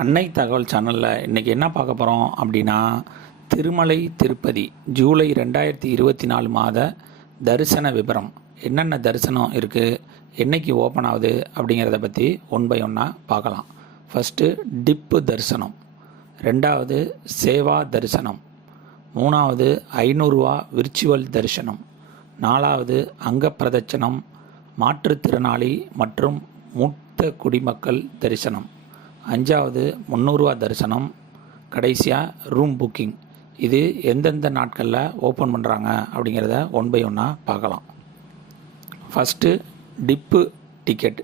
அன்னை தகவல் சேனலில் இன்றைக்கி என்ன பார்க்க போகிறோம் அப்படின்னா திருமலை திருப்பதி ஜூலை ரெண்டாயிரத்தி இருபத்தி நாலு மாத தரிசன விபரம். என்னென்ன தரிசனம் இருக்குது என்னைக்கு ஓப்பன் ஆகுது? அப்படிங்கிறத பற்றி ஒன் பை ஒன்னாக பார்க்கலாம். ஃபஸ்ட்டு டிப்பு தரிசனம். ரெண்டாவது சேவா தரிசனம். மூணாவது ஐநூறுரூவா விர்ச்சுவல் தரிசனம். நாலாவது அங்க பிரதட்சணம் மாற்றுத்திறனாளி மற்றும் மூத்த குடிமக்கள் தரிசனம். அஞ்சாவது முந்நூறுரூவா தரிசனம் கடைசியாக ரூம் புக்கிங் இது எந்தெந்த நாட்களில் ஓப்பன் பண்ணுறாங்க அப்படிங்கிறத ஒன் பை ஒன்னாக பார்க்கலாம். ஃபஸ்ட்டு டிப்பு டிக்கெட்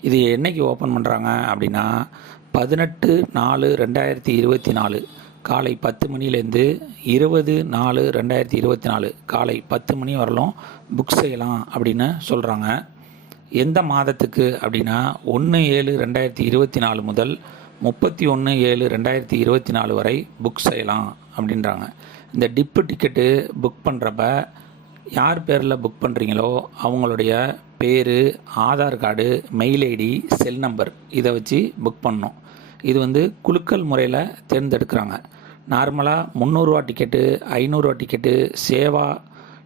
இது என்னைக்கு ஓப்பன் பண்ணுறாங்க அப்படின்னா பதினெட்டு நாலு ரெண்டாயிரத்தி இருபத்தி நாலு காலை பத்து மணிலேருந்து இருபது நாலு ரெண்டாயிரத்தி இருபத்தி நாலு காலை பத்து மணி வரலும் புக் செய்யலாம் அப்படின்னு சொல்கிறாங்க எந்த மாதத்துக்கு அப்படின்னா ஒன்று ஏழு ரெண்டாயிரத்தி இருபத்தி நாலு முதல் முப்பத்தி ஒன்று ஏழு ரெண்டாயிரத்தி இருபத்தி நாலு வரை புக் செய்யலாம் அப்படின்றாங்க. இந்த டிப்பு டிக்கெட்டு புக் பண்ணுறப்ப யார் பேரில் புக் பண்ணுறீங்களோ அவங்களுடைய பேர் Aadhaar card mail ID cell number இதை வச்சு புக் பண்ணணும். இது வந்து குலுக்கல் முறையில் தேர்ந்தெடுக்கிறாங்க. நார்மலாக முந்நூறுரூவா டிக்கெட்டு ஐநூறுரூவா டிக்கெட்டு சேவா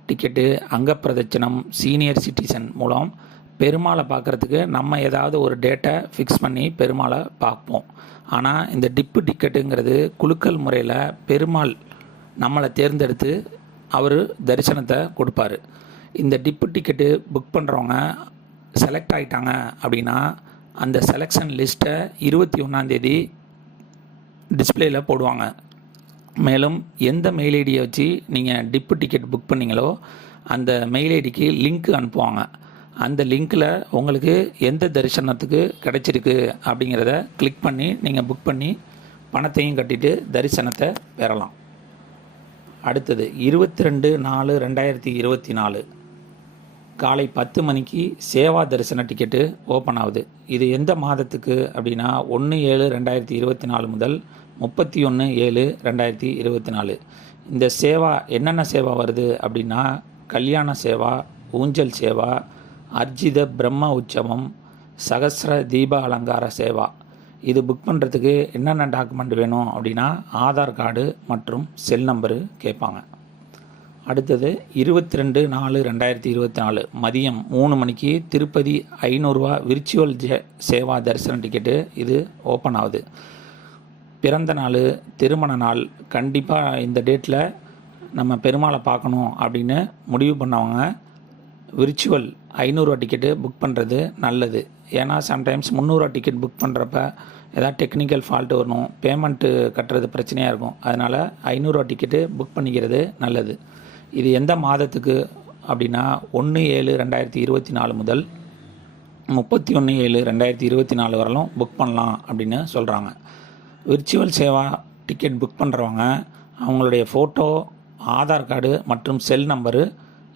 டிக்கெட்டு அங்கப்பிரதட்சணம் சீனியர் சிட்டிசன் மூலம் பெருமாளை பார்க்குறதுக்கு நம்ம ஏதாவது ஒரு டேட்டை ஃபிக்ஸ் பண்ணி பெருமாளை பார்ப்போம். ஆனால் இந்த டிப்பு டிக்கெட்டுங்கிறது குலுக்கல் முறையில் பெருமாள் நம்மளை தேர்ந்தெடுத்து அவர் தரிசனத்தை கொடுப்பாரு. இந்த டிப்பு டிக்கெட்டு புக் பண்ணுறவங்க செலக்ட் ஆகிட்டாங்க அப்படின்னா அந்த செலெக்ஷன் லிஸ்ட்டை இருபத்தி ஒன்றாந்தேதி டிஸ்பிளேயில் போடுவாங்க. மேலும் எந்த மெயில் ஐடியை வச்சு நீங்கள் டிப்பு டிக்கெட் புக் பண்ணீங்களோ அந்த மெயில் ஐடிக்கு லிங்க் அனுப்புவாங்க. அந்த லிங்க்கில் உங்களுக்கு எந்த தரிசனத்துக்கு கிடைச்சிருக்கு அப்படிங்கிறத கிளிக் பண்ணி நீங்கள் புக் பண்ணி பணத்தையும் கட்டிட்டு தரிசனத்தை பெறலாம். அடுத்தது இருபத்தி ரெண்டு நாலு ரெண்டாயிரத்தி இருபத்தி நாலு. காலை பத்து மணிக்கு சேவா தரிசன டிக்கெட்டு ஓப்பன் ஆகுது. இது எந்த மாதத்துக்கு அப்படின்னா ஒன்று ஏழு ரெண்டாயிரத்தி இருபத்தி நாலு முதல் முப்பத்தி ஒன்று ஏழு ரெண்டாயிரத்தி இருபத்தி நாலு. இந்த சேவா என்னென்ன சேவா வருது அப்படின்னா கல்யாண சேவா ஊஞ்சல் சேவா அர்ஜித பிரம்ம உற்சவம் சகசிர தீப அலங்கார சேவா. இது புக் பண்ணுறதுக்கு என்னென்ன டாக்குமெண்ட் வேணும் அப்படின்னா ஆதார் கார்டு மற்றும் செல் நம்பரு கேட்பாங்க. அடுத்தது இருபத்தி ரெண்டு நாலு ரெண்டாயிரத்தி இருபத்தி நாலு மதியம் மூணு மணிக்கு திருப்பதி ஐநூறுரூவா விர்ச்சுவல் ஜே சேவா தரிசன டிக்கெட்டு இது ஓப்பன் ஆகுது. பிறந்த நாள் திருமண நாள் கண்டிப்பாக இந்த டேட்டில் நம்ம பெருமாளை பார்க்கணும் அப்படின்னு முடிவு பண்ணவங்க விர்ச்சுவல் ஐநூறுரூவா டிக்கெட்டு புக் பண்ணுறது நல்லது. ஏன்னா சம்டைம்ஸ் முந்நூறுரூவா டிக்கெட் புக் பண்ணுறப்ப ஏதாவது டெக்னிக்கல் ஃபால்ட்டு வரணும் பேமெண்ட்டு கட்டுறது பிரச்சனையாக இருக்கும். அதனால் ஐநூறுரூவா டிக்கெட்டு புக் பண்ணிக்கிறது நல்லது. இது எந்த மாதத்துக்கு அப்படின்னா ஒன்று ஏழு ரெண்டாயிரத்தி இருபத்தி நாலு முதல் முப்பத்தி ஒன்று ஏழு ரெண்டாயிரத்தி இருபத்தி நாலு வரலும் புக் பண்ணலாம் அப்படின்னு சொல்கிறாங்க விர்ச்சுவல் சேவா டிக்கெட் புக் பண்ணுறவங்க அவங்களுடைய ஃபோட்டோ ஆதார் கார்டு மற்றும் செல் நம்பரு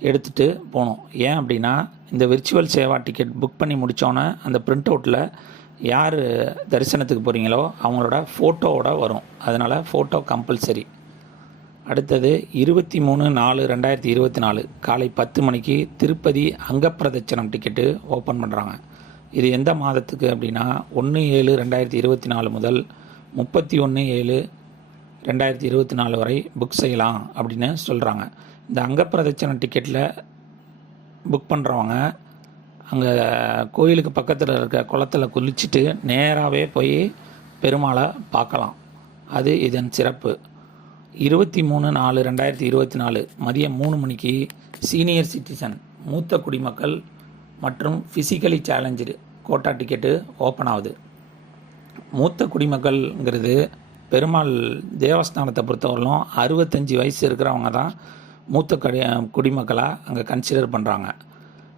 எடுத்துகிட்டு போகணும். ஏன் அப்படின்னா இந்த விர்ச்சுவல் சேவா டிக்கெட் புக் பண்ணி முடித்தோன்னே அந்த பிரிண்ட் அவுட்டில் யார் தரிசனத்துக்கு போகிறீங்களோ அவங்களோட ஃபோட்டோவோட வரும். அதனால் ஃபோட்டோ கம்பல்சரி அடுத்தது இருபத்தி மூணு நாலு ரெண்டாயிரத்தி இருபத்தி நாலு காலை பத்து மணிக்கு திருப்பதி அங்கப்பிரதட்சணம் டிக்கெட்டு ஓப்பன் பண்ணுறாங்க இது எந்த மாதத்துக்கு அப்படின்னா ஒன்று ஏழு ரெண்டாயிரத்தி இருபத்தி நாலு முதல் முப்பத்தி ஒன்று ஏழு ரெண்டாயிரத்தி இருபத்தி நாலு வரை புக் செய்யலாம் அப்படின்னு சொல்கிறாங்க இந்த அங்கப்பிரதட்சண டிக்கெட்டில் புக் பண்ணுறவங்க அங்கே கோயிலுக்கு பக்கத்தில் இருக்க குளத்தில் குளிச்சுட்டு நேராகவே போய் பெருமாளை பார்க்கலாம். அது இதன் சிறப்பு. இருபத்தி மூணு நாலு ரெண்டாயிரத்தி இருபத்தி நாலு மதியம் மூணு மணிக்கு சீனியர் சிட்டிசன் மூத்த குடிமக்கள் மற்றும் physically challenge quota ticket open ஆகுது. மூத்த குடிமக்கள்ங்கிறது பெருமாள் தேவஸ்தானத்தை பொறுத்தவரையிலும் அறுபத்தஞ்சி வயசு இருக்கிறவங்க தான் மூத்த கடி குடிமக்களாக அங்கே கன்சிடர் பண்ணுறாங்க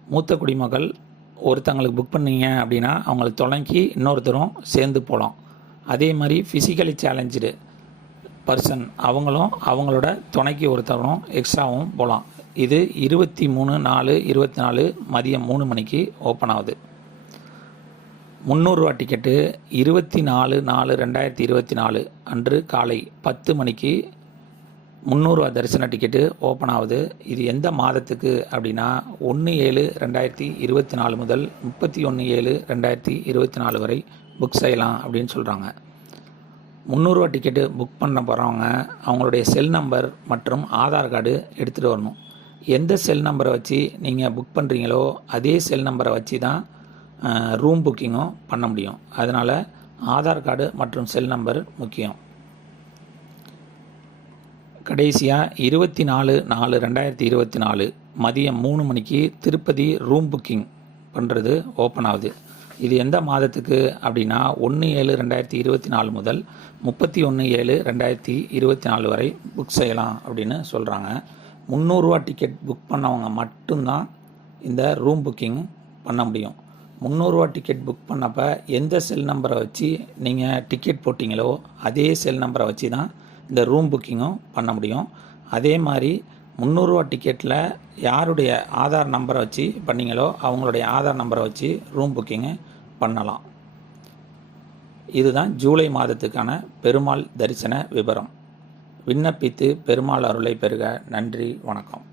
மூத்த குடிமக்கள் ஒருத்தங்களுக்கு புக் பண்ணீங்க அப்படின்னா அவங்களுக்கு தொடங்கி இன்னொருத்தரும் சேர்ந்து போகலாம் அதே மாதிரி ஃபிசிக்கலி சேலஞ்சு பர்சன் அவங்களும் அவங்களோட துணைக்கு ஒருத்தரும் எக்ஸ்ட்ராவும் போகலாம் இது இருபத்தி மூணு நாலு இருபத்தி நாலு மதியம் மூணு மணிக்கு ஓப்பன் ஆகுது. முந்நூறுரூவா டிக்கெட்டு இருபத்தி நாலு நாலு ரெண்டாயிரத்தி இருபத்தி நாலு அன்று காலை பத்து மணிக்கு முந்நூறுரூவா தரிசன டிக்கெட்டு ஓப்பன் ஆகுது. இது எந்த மாதத்துக்கு அப்படின்னா ஒன்று ஏழு ரெண்டாயிரத்தி இருபத்தி நாலு முதல் முப்பத்தி ஒன்று ஏழு ரெண்டாயிரத்தி இருபத்தி நாலு வரை புக் செய்யலாம் அப்படின்னு சொல்கிறாங்க முந்நூறுரூவா டிக்கெட்டு புக் பண்ண போகிறவங்க அவங்களுடைய செல் நம்பர் மற்றும் ஆதார் கார்டு எடுத்துகிட்டு வரணும். எந்த செல் நம்பரை வச்சு நீங்கள் புக் பண்ணுறீங்களோ அதே செல் நம்பரை வச்சு தான் ரூம் புக்கிங்கும் பண்ண முடியும். அதனால் ஆதார் கார்டு மற்றும் செல் நம்பர் முக்கியம். கடைசியாக இருபத்தி நாலு நாலு ரெண்டாயிரத்தி இருபத்தி நாலு மதியம் மூணு மணிக்கு திருப்பதி ரூம் புக்கிங் பண்ணுறது ஓப்பன் ஆகுது. இது எந்த மாதத்துக்கு அப்படின்னா ஒன்று ஏழு ரெண்டாயிரத்தி இருபத்தி நாலு முதல் முப்பத்தி ஒன்று ஏழு ரெண்டாயிரத்தி இருபத்தி நாலு வரை புக் செய்யலாம் அப்படின்னு சொல்கிறாங்க முந்நூறுரூவா டிக்கெட் புக் பண்ணவங்க மட்டும்தான் இந்த ரூம் புக்கிங் பண்ண முடியும். முந்நூறுரூவா டிக்கெட் புக் பண்ணப்போ எந்த செல் நம்பரை வச்சு நீங்கள் டிக்கெட் போட்டிங்களோ அதே செல் நம்பரை வச்சு தான் இந்த ரூம் புக்கிங்கும் பண்ண முடியும். அதே மாதிரி முந்நூறுரூவா டிக்கெட்டில் யாருடைய ஆதார் நம்பரை வச்சு பண்ணீங்களோ அவங்களுடைய ஆதார் நம்பரை வச்சு ரூம் புக்கிங்கு பண்ணலாம். இதுதான் ஜூலை மாதத்துக்கான பெருமாள் தரிசன விவரம் விண்ணப்பித்து பெருமாள் அருளை பெறுக. நன்றி. வணக்கம்.